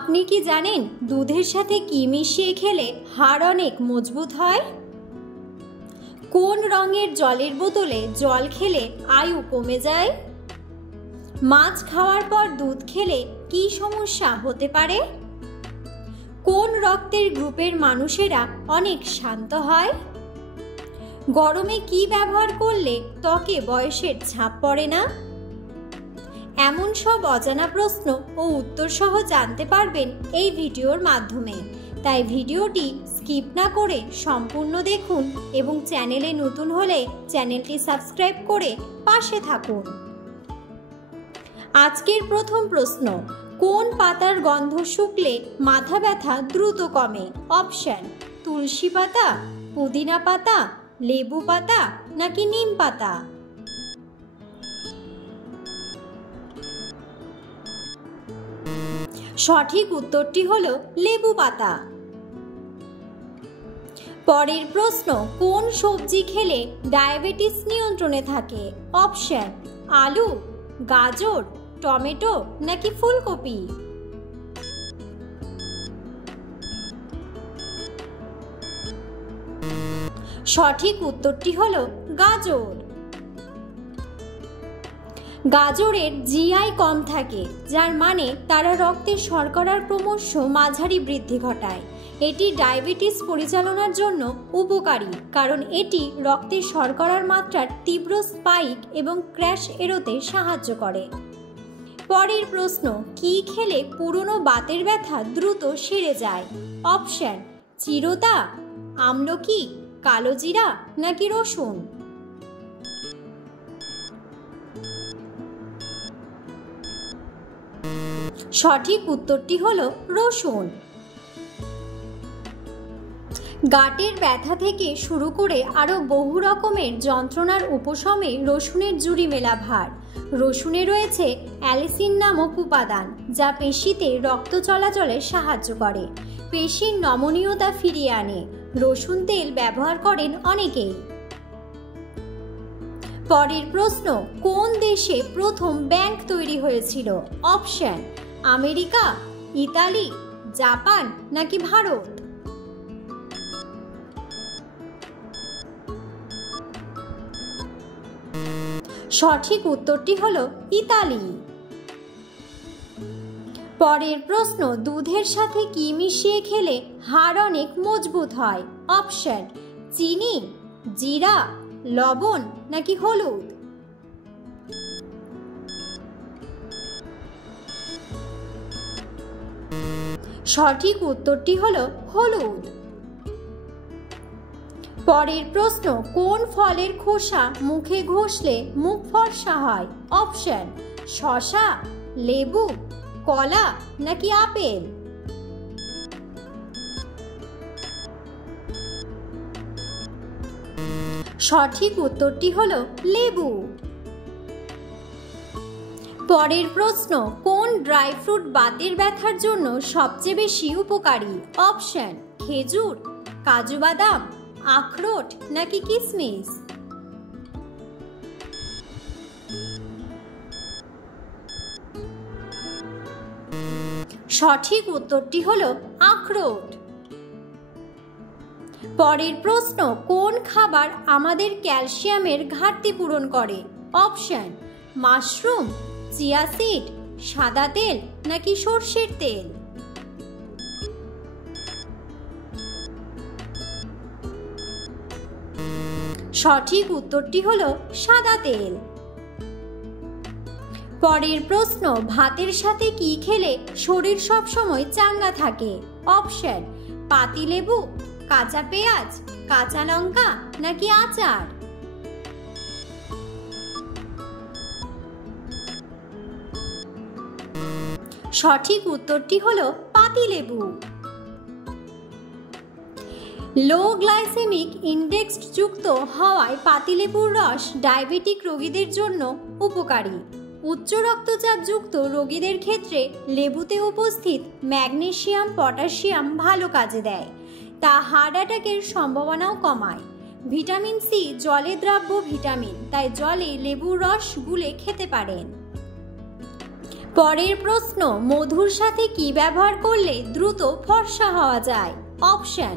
আপনি কি জানেন দুধের সাথে কি মিশিয়ে খেলে হাড় অনেক মজবুত হয়? কোন রঙের জলের বোতলে জল খেলে আয়ু কমে যায়? মাছ খাওয়ার পর দুধ খেলে কি সমস্যা হতে পারে? কোন রক্তের গ্রুপের মানুষেরা অনেক শান্ত হয়? গরমে কি ব্যবহার করলে ত্বকে বয়সের ছাপ পড়ে না? এমন সব অজানা প্রশ্ন ও উত্তর সহ জানতে পারবেন এই ভিডিওর মাধ্যমে। তাই ভিডিওটি স্কিপ না করে সম্পূর্ণ দেখুন এবং চ্যানেলে নতুন হলে চ্যানেলটি সাবস্ক্রাইব করে পাশে থাকুন। আজকের প্রথম প্রশ্ন, কোন পাতার গন্ধ শুকলে মাথা ব্যথা দ্রুত কমে? অপশন: তুলসী পাতা, পুদিনা পাতা, লেবু পাতা নাকি নিম পাতা? সঠিক উত্তরটি হলো লেবু পাতা। পরের প্রশ্ন, কোন সবজি খেলে ডায়াবেটিস নিয়ন্ত্রণে থাকে? অপশন: আলু, গাজর, টমেটো নাকি ফুলকপি? সঠিক উত্তরটি হলো গাজর। গাজরের জিআই কম থাকে, যার মানে তারা রক্তে শর্করার ক্রমশ মাঝারি বৃদ্ধি ঘটায়। এটি ডায়াবেটিস পরিচালনার জন্য উপকারী, কারণ এটি রক্তে শর্করার মাত্রার তীব্র স্পাইক এবং ক্র্যাশ এড়োতে সাহায্য করে। পরের প্রশ্ন, কি খেলে পুরনো বাতের ব্যথা দ্রুত সেরে যায়? অপশন: চিরতা, আমলকি, কালোজিরা নাকি রসুন? সঠিক উত্তরটি হলো রসুন। গাঁটের ব্যথা থেকে শুরু করে আরও বহু রকমের যন্ত্রণার উপশমে রসুনের জুড়ি মেলা ভার। রসুনে রয়েছে অ্যালিসিন নামক উপাদান, যা পেশিতে রক্ত চলাচলে সাহায্য করে, পেশির নমনীয়তা ফিরিয়ে আনে। রসুন তেল ব্যবহার করেন অনেকেই। পরের প্রশ্ন, কোন দেশে প্রথম ব্যাংক তৈরি হয়েছিল? অপশন: আমেরিকা, ইতালি, জাপান নাকি ভারত? সঠিক উত্তরটি হলো ইতালি। পরের প্রশ্ন, দুধের সাথে কি মিশিয়ে খেলে হাড় অনেক মজবুত হয়? অপশন: চিনি, জিরা, লবণ নাকি হলুদ? সঠিক উত্তরটি হলো হলুদ। পরের প্রশ্ন, কোন ফলের খোসা মুখে ঘষলে মুখ ফর্সা হয়? অপশন: শসা, লেবু, কলা নাকি আপেল? সঠিক উত্তরটি হলো লেবু। পরের প্রশ্ন, কোন ড্রাই ফ্রুট বাতের ব্যথার জন্য সবচেয়ে বেশি উপকারী? অপশন: খেজুর, কাজু বাদাম, আখরোট নাকি কিশমিশ? সঠিক উত্তরটি হলো আখরোট। পরের প্রশ্ন, কোন খাবার আমাদের ক্যালসিয়ামের ঘাটতি পূরণ করে? অপশন: মাশরুম, চিয়া সিড, সাদা তেল নাকি সর্ষের তেল? সঠিক উত্তরটি হলো সাদা তেল। পরের প্রশ্ন, ভাতের সাথে কি খেলে শরীর সবসময় চাঙ্গা থাকে? অপশন: পাতিলেবু, কাঁচা পেঁয়াজ, কাঁচা লঙ্কা নাকি আচার? সঠিক উত্তরটি হলো পাতিলেবু। লো গ্লাইসেমিক ইন্ডেক্স যুক্ত হওয়ায় পাতিলেবুর রস ডায়াবেটিক রোগীদের জন্য উপকারী। উচ্চ রক্তচাপ যুক্ত রোগীদের ক্ষেত্রে লেবুতে উপস্থিত ম্যাগনেসিয়াম, পটাশিয়াম ভালো কাজে দেয়। তা হার্ট অ্যাটাকের সম্ভাবনাও কমায়। ভিটামিন সি জলে দ্রাব্য ভিটামিন, তাই জলে লেবুর রস গুলে খেতে পারেন। পরের প্রশ্ন, মধুর সাথে কি ব্যবহার করলে দ্রুত ফর্সা হওয়া যায়? অপশন,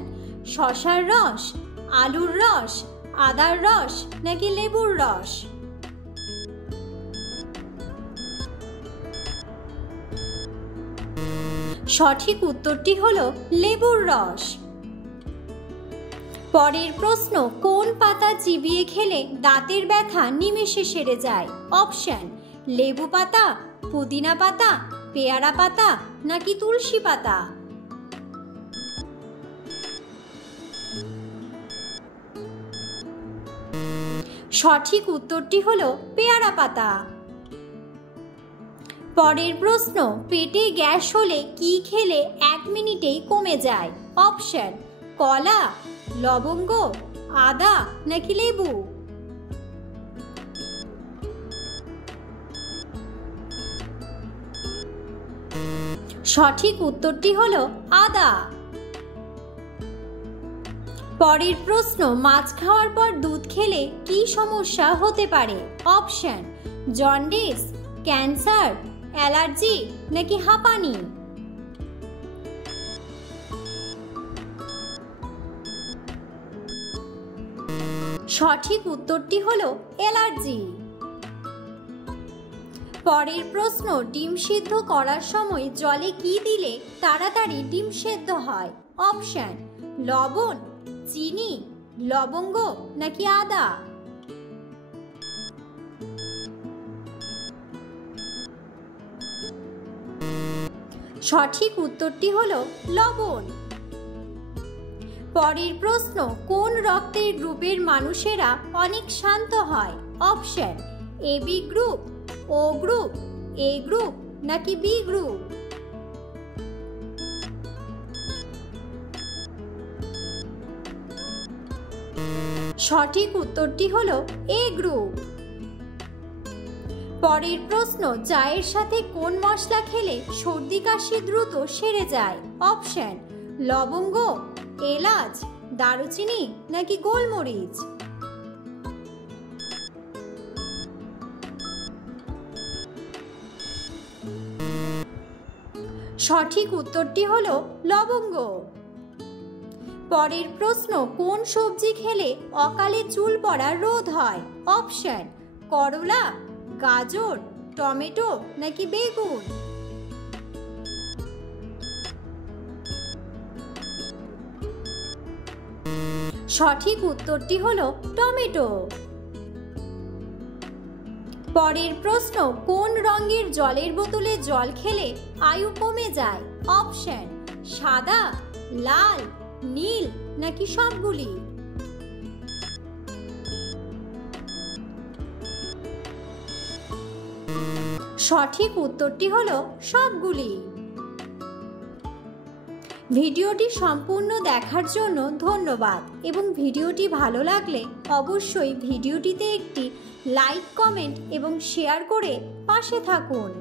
শসার রস, আলুর রস, আদার রস নাকি লেবুর রস? সঠিক উত্তরটি হলো লেবুর রস। পরের প্রশ্ন, কোন পাতা চিবিয়ে খেলে দাঁতের ব্যথা নিমেষে সেরে যায়? অপশন, লেবু পাতা, পুদিনা পাতা, পেয়ারা পাতা নাকি তুলসী পাতা? সঠিক উত্তরটি হলো পেয়ারা পাতা। পরের প্রশ্ন, পেটে গ্যাস হলে কি খেলে 1 মিনিটেই কমে যায়? অপশন, কলা, লবঙ্গ, আদা নাকি লেবু? সঠিক উত্তরটি হলো আদা। পরের প্রশ্ন, মাছ খাওয়ার পর দুধ খেলে কি সমস্যা হতে পারে? অপশন, জন্ডিস, ক্যান্সার, অ্যালার্জি নাকি হাঁপানি? সঠিক উত্তরটি হলো অ্যালার্জি। পরের প্রশ্ন, ডিম সিদ্ধ করার সময় জলে কি দিলে তাড়াতাড়ি ডিম সেদ্ধ হয়? অপশন, লবণ, চিনি, লবঙ্গ নাকি আদা? সঠিক উত্তরটি হলো লবণ। পরের প্রশ্ন, কোন রক্তের গ্রুপের মানুষেরা অনেক শান্ত হয়? অপশন, এবি গ্রুপ, ও গ্রুপ, এ গ্রুপ নাকি বি গ্রুপ? সঠিক উত্তরটি হলো এ গ্রুপ। পরের প্রশ্ন, চায়ের সাথে কোন মশলা খেলে সর্দি কাশি দ্রুত সেরে যায়? অপশন, লবঙ্গ, এলাচ, দারুচিনি নাকি গোলমরিচ? সঠিক উত্তরটি হলো লবঙ্গ। পরের প্রশ্ন, কোন সবজি খেলে অকালে চুল পড়া রোধ হয়? অপশন, করলা, গাজর, টমেটো নাকি বেগুন? সঠিক উত্তরটি হলো টমেটো। পরের প্রশ্ন, কোন রঙের জলের বোতলে জল খেলে আয়ু কমে যায়? অপশন, সাদা, লাল, নীল নাকি সবগুলি? সঠিক উত্তরটি হলো সবগুলি। ভিডিওটি সম্পূর্ণ দেখার জন্য ধন্যবাদ এবং ভিডিওটি ভালো লাগলে অবশ্যই ভিডিওটিতে একটি লাইক, কমেন্ট এবং শেয়ার করে পাশে থাকুন।